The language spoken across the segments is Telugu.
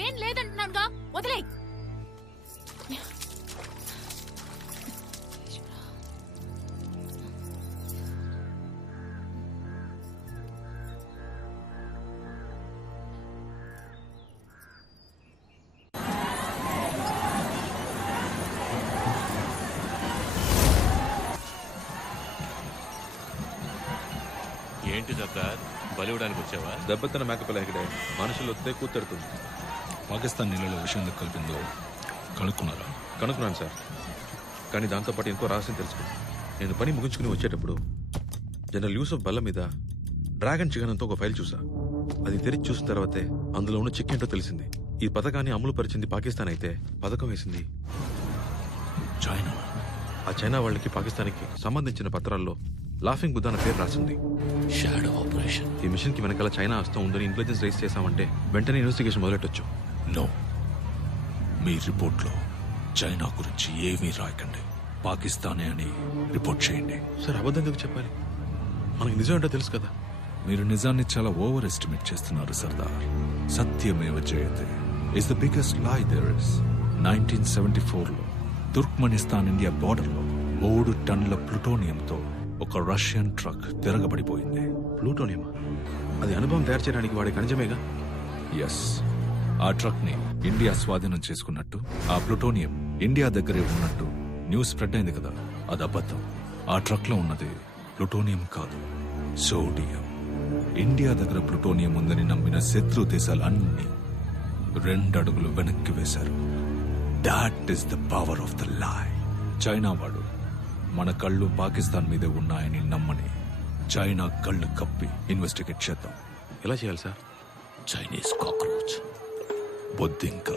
ఏం లేదంటున్నానుగా, వదిలే. ఏంటి సర్దార్, బలివడానికి వచ్చావా? దెబ్బతిన్న మేకపిల్ల ఎక్కడే మనుషులు వస్తే కూతురుతుంది. పాకిస్తాన్ నీళ్ళలో విషయం కలిపిందో కనుక్కున్నారా? కనుక్కున్నాను సార్, కానీ దాంతోపాటు ఇంకో రహస్యం తెలుసుకున్నాను. నేను పని ముగించుకుని వచ్చేటప్పుడు జనరల్ యూసఫ్ బల్ల మీద డ్రాగన్ చికెన్ అంతా ఒక ఫైల్ చూసా. అది తెరిచి చూసిన తర్వాతే అందులో ఉన్న చిక్ ఏంటో తెలిసింది. ఈ పథకాన్ని అమలు పరిచింది పాకిస్తాన్ అయితే పథకం వేసింది చైనా. ఆ చైనా వాళ్ళకి పాకిస్తాన్కి సంబంధించిన పత్రాల్లో లాఫింగ్ బుద్ధ అన్న పేరు రాసింది. Shadow operation. ఈ మిషన్ కి వెనకాల చైనా హస్తం ఉందని ఇంటెలిజెన్స్ రైజ్ చేశామంటే వెంటనే ఇన్వెస్టిగేషన్ మొదలెట్టొచ్చు. నో, మీ రిపోర్ట్లో చైనా గురించి ఏమీ రాయకండి. పాకిస్తానే అని రిపోర్ట్ చేయండి. సార్, అబద్ధం ఎందుకు చెప్పాలి? మనకి నిజం ఏంటో తెలుసు కదా. మీరు నిజాన్ని చాలా ఓవర్ ఎస్టిమేట్ చేస్తున్నారు సర్దార్. సత్యమేవ జయతే ఇస్ ద బిగ్గెస్ట్ లై దేర్ ఇస్. 1974లో తుర్క్మెనిస్తాన్ ఇండియా బోర్డర్లో 3 టన్నుల ప్లూటోనియంతో ఒక రష్యన్ ట్రక్ తిరగబడిపోయింది. ప్లూటోనియమా? అది అనుభవం తయారు చేయడానికి వాడే ఖనిజమేగా. ఎస్, ఆ ట్రక్ ని ఇండియా స్వాధీనం చేసుకున్నట్టు, ఆ ప్లూటోనియం ఇండియా దగ్గరే ఉన్నట్టు న్యూస్ స్ప్రెడ్ అయింది కదా. అది అబద్ధం. ఆ ట్రక్ లో ఉన్నది ప్లూటోనియం కాదు, సోడియం. ఇండియా దగ్గర ప్లూటోనియం ఉందని నమ్మిన శత్రు దేశాలు అన్ని 2 అడుగులు వెనక్కి వేశారు. That is the power of the లై. చైనా వాడు మన కళ్ళు పాకిస్తాన్ మీదే ఉన్నాయని నమ్మని చైనా కళ్ళు కప్పి ఇన్వెస్టిగేట్ చేద్దాం. ఎలా చేయాలి సార్? చైనీస్ కాక్రోచ్, బొద్దింక.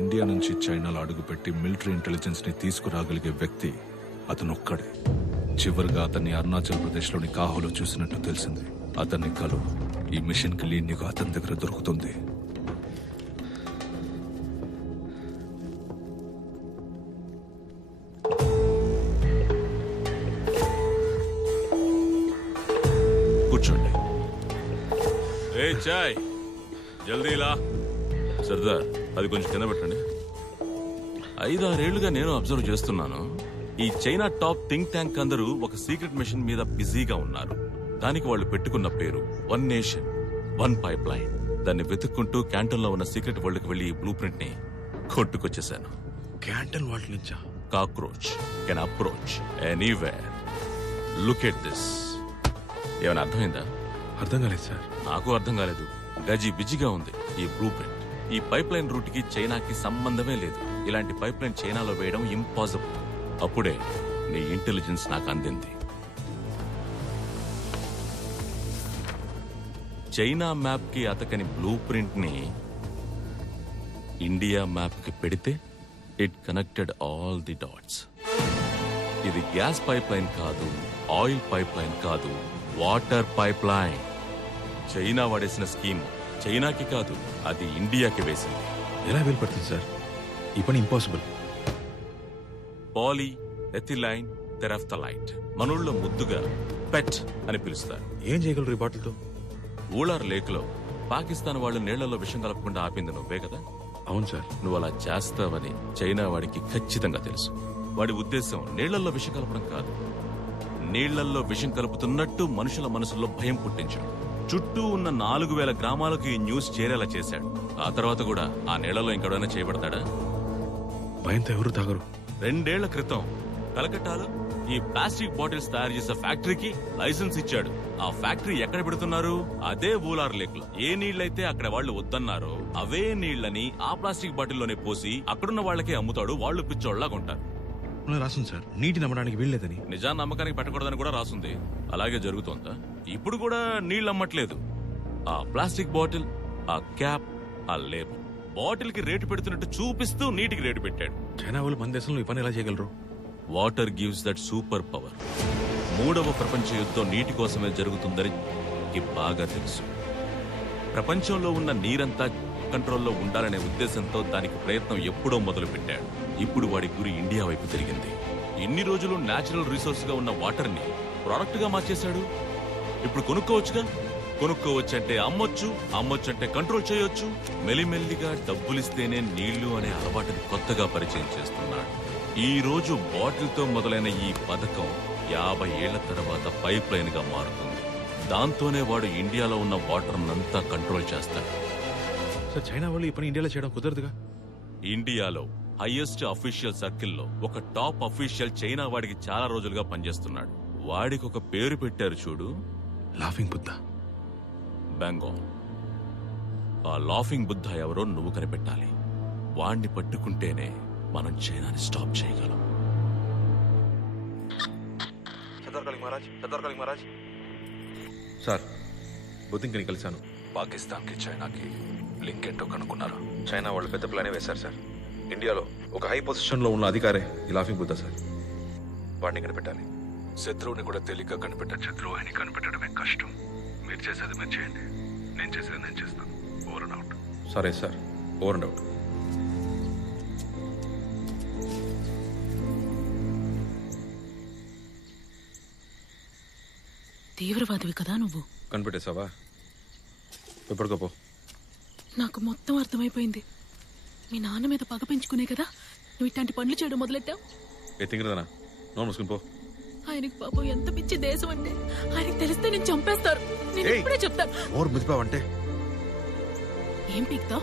ఇండియా నుంచి చైనాలో అడుగుపెట్టి మిలిటరీ ఇంటెలిజెన్స్ ని తీసుకురాగలిగే వ్యక్తి అతనొక్కడే. చివరిగా అతన్ని అరుణాచల్ ప్రదేశ్ లోని కాహోలో చూసినట్టు తెలిసింది. అతన్ని కలు. ఈ మిషన్ కి లీడ్గా అతని దగ్గర దొరుకుతుంది. కూర్చోండి. ఏ చాయ్ జల్దీ లా. సర్దార్, అది కొంచెం కింద పెట్టండి. 5-6 ఏళ్లుగా నేను అబ్జర్వ్ చేస్తున్నాను. ఈ చైనా టాప్ థింక్ ట్యాంక్ అందరూ ఒక సీక్రెట్ మిషన్ మీద బిజీగా ఉన్నారు. దానికి వాళ్ళు పెట్టుకున్న పేరు 1 నేషన్ 1 పైప్ లైన్. దాన్ని వెతుక్కుంటూ క్యాంటన్ లో ఉన్న సీక్రెట్ వరల్డ్ కి వెళ్లి ఈ బ్లూ ప్రింట్ ని కొట్టుకొచ్చేశాను. క్యాంటన్ వాళ్ళ నుంచా? Cockroach can approach anywhere. Look at this. ఏమైనా అర్థమైందా? అర్థం కాలేదు సార్. నాకు అర్థం కాలేదు. గజీ బిజిగా ఉంది ఈ బ్లూ ప్రింట్. ఈ పైప్ లైన్ రూట్ కి చైనాకి సంబంధమే లేదు. ఇలాంటి పైప్ లైన్ చైనాలో వేయడం ఇంపాసిబుల్. అప్పుడే నీ ఇంటెలిజెన్స్ నాకు అందింది. చైనా మ్యాప్ కి అతకని బ్లూ ప్రింట్ ని ఇండియా మ్యాప్ కి పెడితే it connected all the dots. ఇది గ్యాస్ పైప్ లైన్ కాదు, ఆయిల్ పైప్ లైన్ కాదు, వాటర్ పైప్ లైన్. చైనా వాడేసిన స్కీమ్ చైనాకి కాదు, అది ఇండియాకి వేసింది. ఎలా వీలుపడుతుంది సార్? ఈ పని ఇంపాసిబుల్. పాలీ ఎథిలైన్ తెరాఫ్థలైట్, మనూళ్ళలో ముద్దుగా పెట్ అని పిలుస్తారు. ఏం చేయగలరు ఈ బాటిల్తో? ఊళార్ లేక్ లో పాకిస్తాన్ వాళ్ళు నీళ్లలో విషం కలపకుండా ఆపింది నువ్వే కదా? అవును సార్. నువ్వు అలా చేస్తావని చైనా వాడికి ఖచ్చితంగా తెలుసు. వాడి ఉద్దేశం నీళ్లలో విషం కలపడం కాదు, నీళ్లల్లో విషం కలుపుతున్నట్టు మనుషుల మనసుల్లో భయం పుట్టించాడు. చుట్టూ ఉన్న 4000 గ్రామాలకు ఈ న్యూస్ చేరేలా చేశాడు. ఆ తర్వాత కూడా ఆ నీళ్లలో ఇంకెవడైనా చేయబడతాడా? భయంతో ఎవరు తాగరు. 2 ఏళ్ల క్రితం కలకట్టాలో ఈ ప్లాస్టిక్ బాటిల్స్ తయారు చేసే ఫ్యాక్టరీకి లైసెన్స్ ఇచ్చాడు. ఆ ఫ్యాక్టరీ ఎక్కడ పెడుతున్నారు? అదే ఊలార్ లేక్ లో. ఏ నీళ్లైతే అక్కడ వాళ్ళు వద్దన్నారో అవే నీళ్లని ఆ ప్లాస్టిక్ బాటిల్లోనే పోసి అక్కడున్న వాళ్ళకే అమ్ముతాడు. వాళ్ళు పిచ్చోళ్లాగా ఉంటారు. రాస్తుంది సార్, నీటి నమ్మడానికి వీల్లేదని. నిజాన్ని నమ్మకానికి పెట్టకూడదని కూడా రాసుంది. అలాగే జరుగుతోందా? ఇప్పుడు కూడా నీళ్లు అమ్మట్లేదు. ఆ ప్లాస్టిక్ బాటిల్, ఆ క్యాప్, ఆ లేబుల్. బాటిల్ కి రేటు పెడుతున్నట్టు చూపిస్తూ నీటికి రేటు పెట్టాడు. చైనా వాళ్ళు మన దేశంలో ఈ పని ఎలా చేయగలరు? Water gives that super power. 3వ ప్రపంచ యుద్ధం నీటి కోసమే జరుగుతుందని బాగా తెలుసు. ప్రపంచంలో ఉన్న నీరంతా కంట్రోల్లో ఉండాలనే ఉద్దేశంతో దానికి ప్రయత్నం ఎప్పుడో మొదలు పెట్టాడు. ఇప్పుడు వాడి గురి ఇండియా వైపు తిరిగింది. ఇన్ని రోజులు నేచురల్ రిసోర్స్ గా ఉన్న వాటర్ ని ప్రొడక్ట్ గా మార్చేశాడు. ఇప్పుడు కొనుక్కోవచ్చుగా. కొనుక్కోవచ్చంటే అమ్మొచ్చు, అమ్మొచ్చంటే కంట్రోల్ చేయొచ్చు. మెల్లిమెల్లిగా డబ్బులిస్తేనే నీళ్లు అనే అలవాటుని కొత్తగా పరిచయం చేస్తున్నాడు. ఈ రోజు బాటిల్తో మొదలైన ఈ పథకం 50 ఏళ్ల తర్వాత పైప్ లైన్ గా మారుతుంది. దాంతోనే వాడు ఇండియాలో ఉన్న వాటర్ అంతా కంట్రోల్ చేస్తాడు. సార్ చైనా వాళ్ళు ఈ పని ఇండియాలో చేయడం కుదరదుగా. ఇండియాలో హైయెస్ట్ అఫీషియల్ సర్కిల్లో ఒక టాప్ అఫీషియల్ చైనా వాడికి చాలా రోజులుగా పనిచేస్తున్నాడు. వాడికి ఒక పేరు పెట్టారు చూడు, లాఫింగ్ బుద్ధ. బెంగాల్. ఆ లాఫింగ్ బుద్ధ ఎవరో నువ్వు కనిపెట్టాలి. వాణ్ణి పట్టుకుంటేనే మనం చైనాని స్టాప్ చేయగలం. సార్ బుద్ధింకని కలిశాను. పాకిస్తాన్ కి చైనాకి లింక్ ఏంటో కనుక్కున్నారా? చైనా వాళ్ళు పెద్ద ప్లానే వేశారు సార్. ఇండియాలో ఒక హై పొజిషన్ లో ఉన్న అధికారే ఈ లాఫింగ్ బుద్ధ సార్. వాడిని కనిపెట్టాలి. శత్రువుని కూడా తేలిగ్గా కనిపెట్టారు. శత్రువు అని కనిపెట్టడమే కష్టం. మీరు చేసేది మీరు చేయండి, నేను చేసేది నేను చేస్తాను. Over and out. సరే సార్, ఓవర్ అండ్ అవుట్. తీవ్రవాదివి కదా నువ్వు. కనిపెట్టేశావా? ఎప్పటికోపో. నాకు మొత్తం అర్థమైపోయింది. మీ నాన్న మీద పగ పెంచుకునే కదా నువ్వు ఇట్లాంటి పనులు చేయడం మొదలెట్టావు. తింగరదనా నోరు మూసుకుని పో. ఆయనకి పాపం ఎంత పిచ్చి దేశం అంటే ఆయనకి తెలిస్తే నేను చంపేస్తారు. నేను ఇప్పుడే చెప్తాను. ఓరు ముదిపావంటే ఏం పీక్తావు?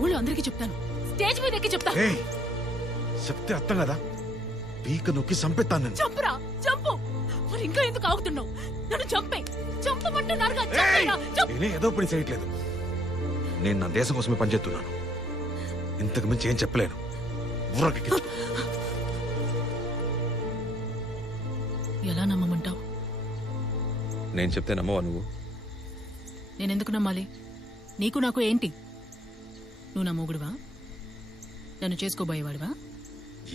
ఊళ్ళో అందరికీ చెప్తాను. స్టేజ్ మీద ఎక్కి చెప్తా. చెప్తే అర్థం కదా, పీక నొక్కి చంపేస్తాను నేను. చంపురా, చంపు. మరి ఇంకా ఎందుకు ఆగుతున్నావు? నన్ను చంపే. చంపమంటున్నారుగా, చంపేరా, చంపు. నేనే ఏదో పని చేయట్లేదు. నేను నా దేశం కోసమే పనిచేస్తున్నాను. ఇంతకు మించి ఏం చెప్పలేను. ఊరకి ఎలా నమ్మమంటావు? నేను చెప్తే నమ్మవా నువ్వు? నేనెందుకు నమ్మాలి? నీకు నాకు ఏంటి? నువ్వు నా మొగుడువా? నన్ను చేసుకోబోయేవాడివా?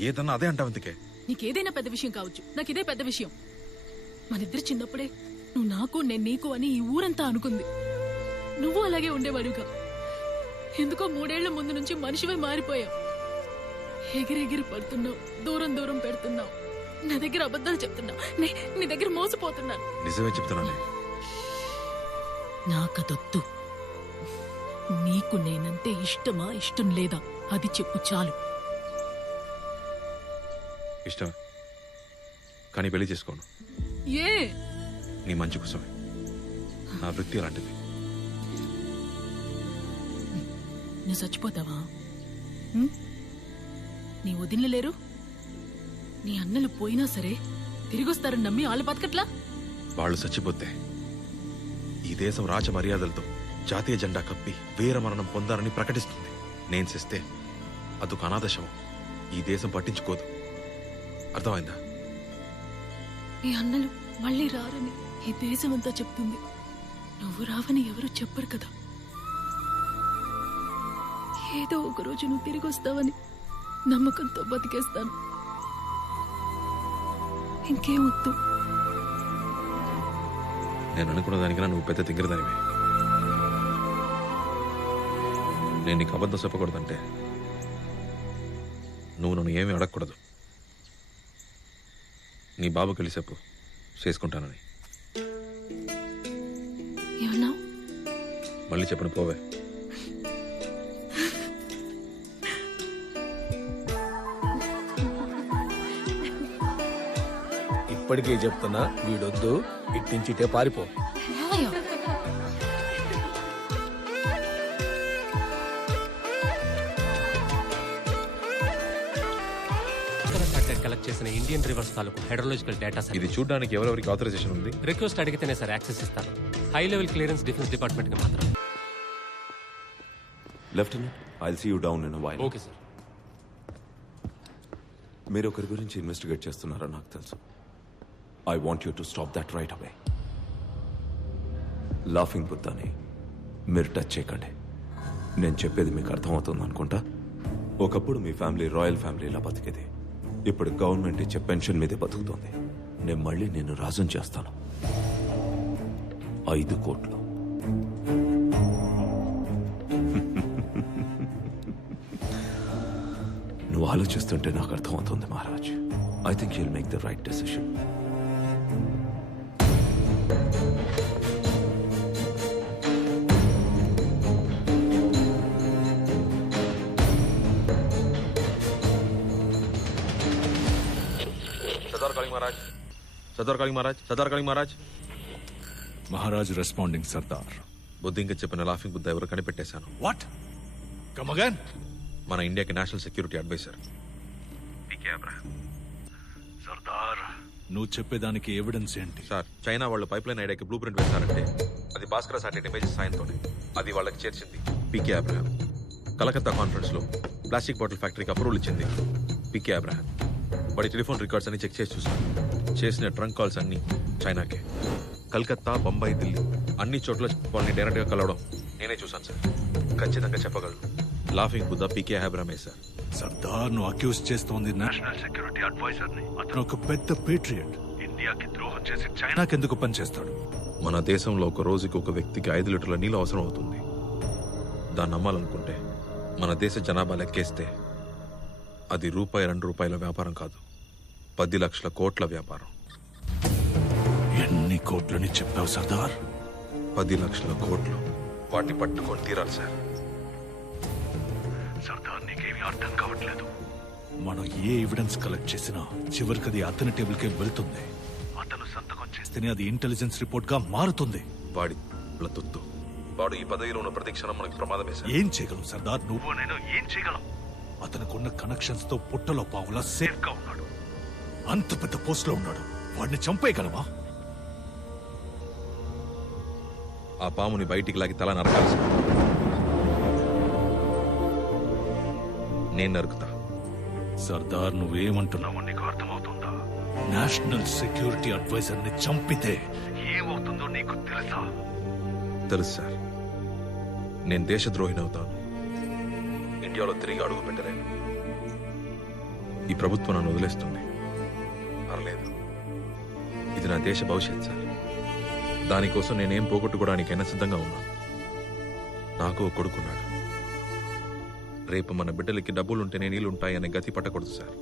ఏదన్నా అదే అంటావు. ఇంతకే నీకేదైనా పెద్ద విషయం కావచ్చు, నాకు ఇదే పెద్ద విషయం. మనిద్దరు చిన్నప్పుడే నువ్వు నాకు నేను నీకు అని ఈ ఊరంతా అనుకుంది. నువ్వు అలాగే ఉండేవాడుగా. ఎందుకో 3 ఏళ్ల ముందు నుంచి మనిషివే మారిపోయావు. ఎగిరెగిరి పడుతున్నావు, దూరం దూరం పెడుతున్నావు. నా దగ్గర అబద్ధాలు చెప్తున్నావు, నీ దగ్గర మోసపోతున్నాను. నిజమే చెప్తున్నాను. నాకదొద్దు. నీకు నేనంటే ఇష్టమా, ఇష్టం లేదా అది చెప్పు చాలు. ఇష్టమే, కానీ పెళ్లి చేసుకోను. ఏ? నీ మంచి కోసమే. నా వృత్తి అలాంటిది. నువ్వు చచ్చిపోతావా? ఉం? నీ వదినలు లేరు? నీ అన్నలు పోయినా సరే తిరిగొస్తారని నమ్మి వాళ్ళు బతకట్లా? వాళ్ళు చచ్చిపోతే ఈ దేశం రాజ మర్యాదలతో జాతీయ జెండా కప్పి వీర మరణం పొందారని ప్రకటిస్తుంది. నేను చేస్తే అదొక అనాథ శవం. ఈ దేశం పట్టించుకోదు. అర్థమైందా? నీ అన్నలు మళ్ళీ రారని ఈ దేశం అంతా చెప్తుంది. నువ్వు రావని ఎవరు చెప్పరు కదా. ఏదో ఒక రోజు నువ్వు తిరిగి వస్తావని నమ్మకంతో బతికేస్తాను. ఇంకేమొద్దు. నేను అనుకున్న దానికన్నా నువ్వు పెద్ద తింగరదానివే. నేను నీకు అబద్ధం చెప్పకూడదంటే నువ్వు నన్ను ఏమీ అడగకూడదు. నీ బాబు కలిసి చెప్పు చేసుకుంటానని. ఏమన్నావు? మళ్ళీ చెప్పను, పోవే. ఇప్పటికే చెప్తున్నా, వీడొద్దు, ఇట్టించిటే పారిపో. కలెక్ట్ చేసిన ఇండియన్ రివర్స్ తాలూకు హైడ్రోలాజికల్ డేటా సార్. ఇది చూడడానికి ఎవరెవరికి ఆథరైజేషన్ ఉంది? రిక్వెస్ట్ అడిగితేనే సార్ యాక్సెస్ ఇస్తాను. High level clearance defence department కి మాత్రం. Lieutenant, I'll see you down in while. Okay sir. మీరు ఒకరి గురించి ఇన్వెస్టిగేట్ చేస్తున్నారని నాకు తెలుసు. I want you to stop that right away. Laughing బుద్ధాని మీరు టచ్ చేయకండి. నేను చెప్పేది మీకు అర్థమవుతుంది అనుకుంటా. ఒకప్పుడు మీ ఫ్యామిలీ రాయల్ ఫ్యామిలీలా బతికేది. ఇప్పుడు గవర్నమెంట్ ఇచ్చే పెన్షన్ మీదే బతుకుతోంది. నేను మళ్ళీ నేను రాజం చేస్తాను. 5 కోట్లు. నువ్వు ఆలోచిస్తుంటే నాకు అర్థమవుతుంది Maharaj. I think you'll make the right decision. Sardar calling Maharaj, Sardar calling Maharaj, Sardar calling Maharaj. Maharaj responding Sardar. బుద్ధింక చెప్పిన లాఫింగ్ బుద్ధ ఎవరు కనిపెట్టేశాను. వాట్? Come again. మన ఇండియాకి నేషనల్ సెక్యూరిటీ అడ్వైజర్ సర్దార్, నువ్వు చెప్పేదానికి ఎవిడెన్స్ ఏంటి? సార్, చైనా వాళ్ళు పైప్ లైన్ ఐడియాకి బ్లూ ప్రింట్ వేశారంటే అది భాస్కర సాటిలైట్ ఇమేజెస్ సాయంతోనే. అది వాళ్ళకి చేర్చింది పీకే అబ్రహాం. కలకత్తా కాన్ఫరెన్స్ లో ప్లాస్టిక్ బాటిల్ ఫ్యాక్టరీకి అప్రూవల్ ఇచ్చింది పీకే అబ్రహాం. వాడి టెలిఫోన్ రికార్డ్స్ అన్ని చెక్ చేసి చూసాను. చేసిన ట్రంక్ కాల్స్ అన్ని చైనాకే. కలకత్తా, బొంబాయి, ఢిల్లీ అన్ని చోట్ల వాళ్ళని డైరెక్ట్ గా కలవడం నేనే చూసాను సార్. ఖచ్చితంగా చెప్పగలను లాఫింగ్ బుద్ధ పీకే అబ్రహామే సార్. సర్దార్, నువ్వు అక్యూజ్ చేస్తోంది నేషనల్ సెక్యూరిటీ అడ్వైజర్ ని. అతను ఒక పెద్ద పేట్రియట్. ఇండియాకి ద్రోహం చేసి చైనాకి ఎందుకు పనిచేస్తాడు? మన దేశంలో ఒక రోజుకి ఒక వ్యక్తికి 5 లీటర్ల నీళ్ళు అవసరం అవుతుంది. దాన్ని నమ్మాలనుకుంటే మన దేశ జనాభా లెక్కేస్తే అది ₹2 వ్యాపారం కాదు, 10 లక్షల కోట్ల వ్యాపారం. ఎన్ని కోట్లని చెప్పావు సర్దార్? 10 లక్షల కోట్లు. వాటిని పట్టుకొని తీరాలి సార్. సర్దార్, నీకేమీ అర్థం కావట్లేదు. మనం ఏ ఎవిడెన్స్ కలెక్ట్ చేసినా చివరికి అది అతని టేబుల్ కే వెళ్తుంది. అతను సంతకం చేస్తేనే అది ఇంటెలిజెన్స్ రిపోర్ట్ గా మారుతుంది. వాడి తుత్తు. వాడు ఈ పదవిలో ఉన్న ప్రతి క్షణం మనకి ప్రమాదమే సార్. ఏం చేయగలం సర్దార్? నువ్వు నేను ఏం చేయగలం? అతనుకున్న కనెక్షన్స్ తో పుట్టలో పావులా సేఫ్ గా ఉన్నాడు. అంత పెద్ద పోస్ట్ లో ఉన్నాడు. వాడిని చంపేయగలమా? ఆ పాముని బయటికి లాగి తల నరకాలి సార్. నేను నరుకుతా. సర్దార్, నువ్వేమంటున్నావు నీకు అర్థమవుతుందా? నేషనల్ సెక్యూరిటీ అడ్వైజర్ ని చంపితే ఏమవుతుందో నీకు తెలుసా? తెలుసు సార్. నేను దేశద్రోహిని అవుతాను. ఇండియాలో తిరిగి అడుగు పెట్టలేను. ఈ ప్రభుత్వం నన్ను వదిలేస్తుంది. పర్లేదు, ఇది నా దేశ భవిష్యత్ సార్. దానికోసం నేనేం పోగొట్టుకోవడానికైనా సిద్ధంగా ఉన్నాను. నాకు ఓ కొడుకున్నాడు. రేపు మన బిడ్డలకి డబ్బులుంటేనే నీళ్లుంటాయనే గతి పట్టకూడదు సార్.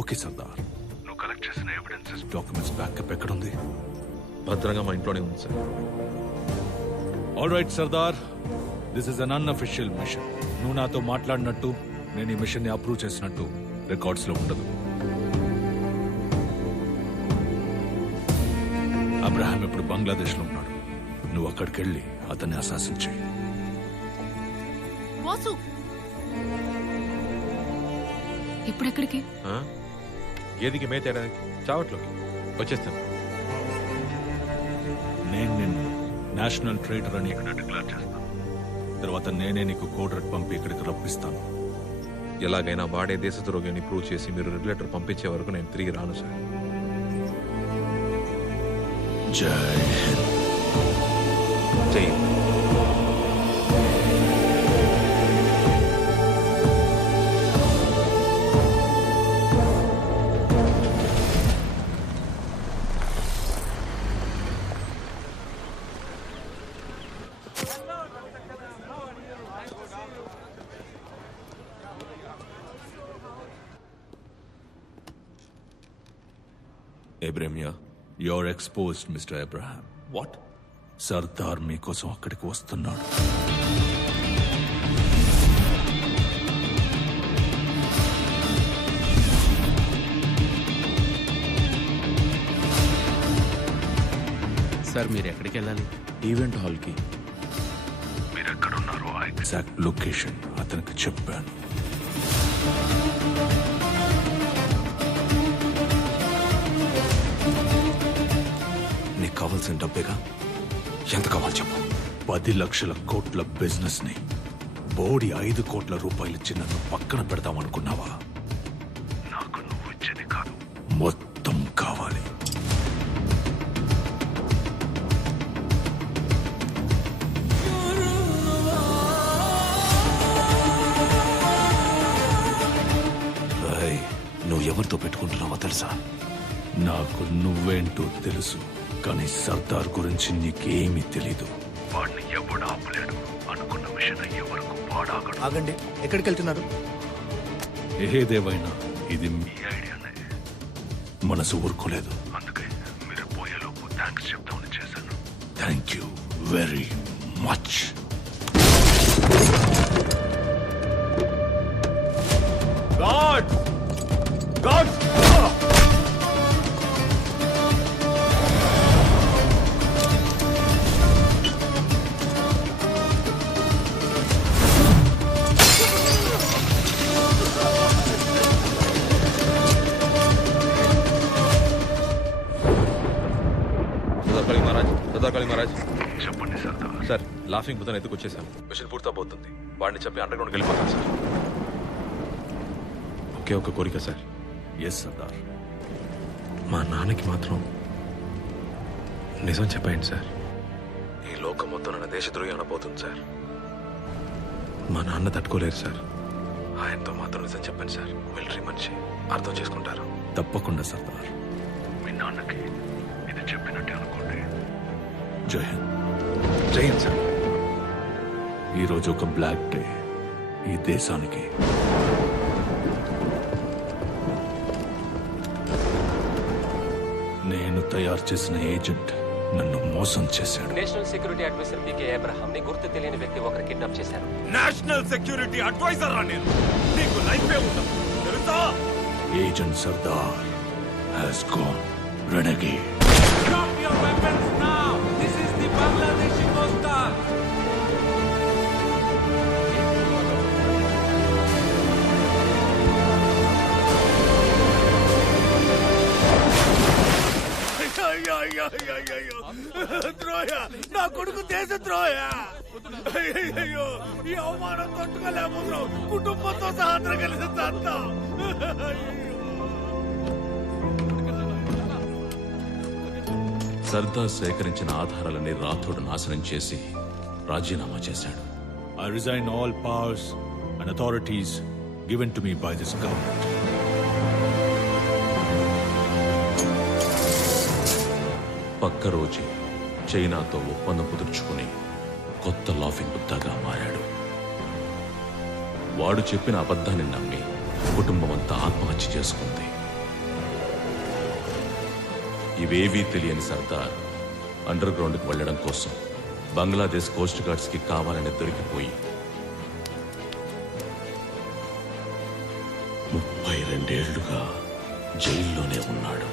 ఓకే సర్దార్, నువ్వు కలెక్ట్ చేసిన ఎవిడెన్సెస్, డాక్యుమెంట్స్ బ్యాకప్ ఎక్కడుంది? భద్రంగా మా ఇంట్లోనే ఉంది sir. All right Sardar, this is an unofficial mission. నువ్వు నాతో మాట్లాడినట్టు, నేను ఈ మిషన్ ని అప్రూవ్ చేసినట్టు రికార్డ్స్ లో ఉండదు. అబ్రహాం ఇప్పుడు బంగ్లాదేశ్ లో ఉన్నాడు. నువ్వు అక్కడికి వెళ్ళి అతన్ని అసాసిన్ చేయి. వాసు, ఇప్పుడెక్కడికి? గేదికి మేతేయడానికి చావట్లోకి వచ్చేస్తాను. నేను నిన్ను నేషనల్ ట్రేడర్ అని ఇక్కడ డిక్లేర్ చేస్తాను. తర్వాత నేనే నీకు కోడ్ రెడ్ పంపి ఇక్కడికి రప్పిస్తాను. ఎలాగైనా వాడే దేశద్రోగి అని ప్రూవ్ చేసి మీరు రెగ్యులేటర్ పంపించే వరకు నేను తిరిగి రాను సార్. జై హింద్. జై Hind. Abraham, you are exposed mister Abraham. what? Sardar మీకోసం అక్కడికి వస్తున్నాడు. సార్, మీరు ఎక్కడికి వెళ్ళాలి? ఈవెంట్ హాల్కి. మీరు ఎక్కడున్నారో ఆ ఎగ్జాక్ట్ లొకేషన్ అతనికి చెప్పాను. నీకు కావాల్సిన డబ్బేగా, ఎంత కావాలి చెప్పు. 10 లక్షల కోట్ల బిజినెస్ ని బోడి 5 కోట్ల రూపాయలు ఇచ్చి నన్ను పక్కన పెడతామనుకున్నావా? నాకు నువ్వు ఇచ్చేది కాదు, మొత్తం కావాలి. నువ్వు ఎవరితో పెట్టుకుంటున్నావో తెలుసా? నాకు నువ్వేంటో తెలుసు, కానీ సర్దార్ గురించి నీకేమీ తెలీదు. వాడిని ఎవడు ఆపలేడు. అనుకున్న మిషన్ అయ్యే వరకు వాడాగడు. ఆగండి, ఎక్కడికి వెళ్తున్నారు? ఏదేవైనా ఇది మీ ఐడియానే. మనసు ఊరుకోలేదు, అందుకే మీరు పోయేలోపు థ్యాంక్స్ చెప్తామని చేశాను. Thank you very much. God! God! Laughing బుద్ధని ఎత్తుకొచ్చేసాం. మిషన్ పూర్తయిపోతుంది. వాడిని చెప్పి అండర్ గ్రౌండ్కి వెళ్ళిపోతాం సార్. ఒకే ఒక కోరిక సార్, ఎస్ సర్దార్. మా నాన్నకి మాత్రం నిజం చెప్పండి సార్. ఈ లోకం మొత్తం నన్ను దేశద్రోహి అనబోతుంది సార్. మా నాన్న తట్టుకోలేరు సార్. ఆయనతో మాత్రం నిజం చెప్పండి సార్. మిలిటరీ మనిషి అర్థం చేసుకుంటారు. తప్పకుండా సర్దార్. మీ నాన్నకి ఇది చెప్పినట్టే అనుకోండి. జై హింద్. జై హింద్ సార్. ఈరోజు ఒక బ్లాక్ డే ఈ దేశానికి. నేను తయారు చేసిన ఏజెంట్ నన్ను మోసం చేశాడు. National security adviser PK Abraham ని గుర్తు తెలియని వ్యక్తి ఒకరు కిడ్నాప్ చేశారు. నేషనల్ సెక్యూరిటీ అడ్వైజర్ రా నేను. నీకు లైఫ్ ఉండదు తెలుసా? Agent Sardar has gone renegade. Drop your weapons now. This is the Bangladeshi Coast Guard. ద్రోహ, నా కొడుకు దేశ ద్రోహ. అయ్యో, ఈ అవమానం తట్టుకోలేకపోతున్నావు. కుటుంబంతో సహా కలిసి చేస్తాం. సర్దార్ సేకరించిన ఆధారాలని రాథోడ్ నాశనం చేసి రాజీనామా చేశాడు. I resign all powers and authorities given to me by this government. పక్క రోజే చైనాతో ఒప్పందం కుదుర్చుకుని కొత్త లాఫింగ్ బుద్ధగా మారాడు. వాడు చెప్పిన అబద్ధాన్ని నమ్మి కుటుంబం అంతా ఆత్మహత్య చేసుకుంది. ఇవేవీ తెలియని సర్దార్ అండర్ గ్రౌండ్కి వెళ్లడం కోసం బంగ్లాదేశ్ కోస్ట్ గార్డ్స్ కి కావాలని దొరికిపోయి 32 ఏళ్లుగా జైల్లోనే ఉన్నాడు.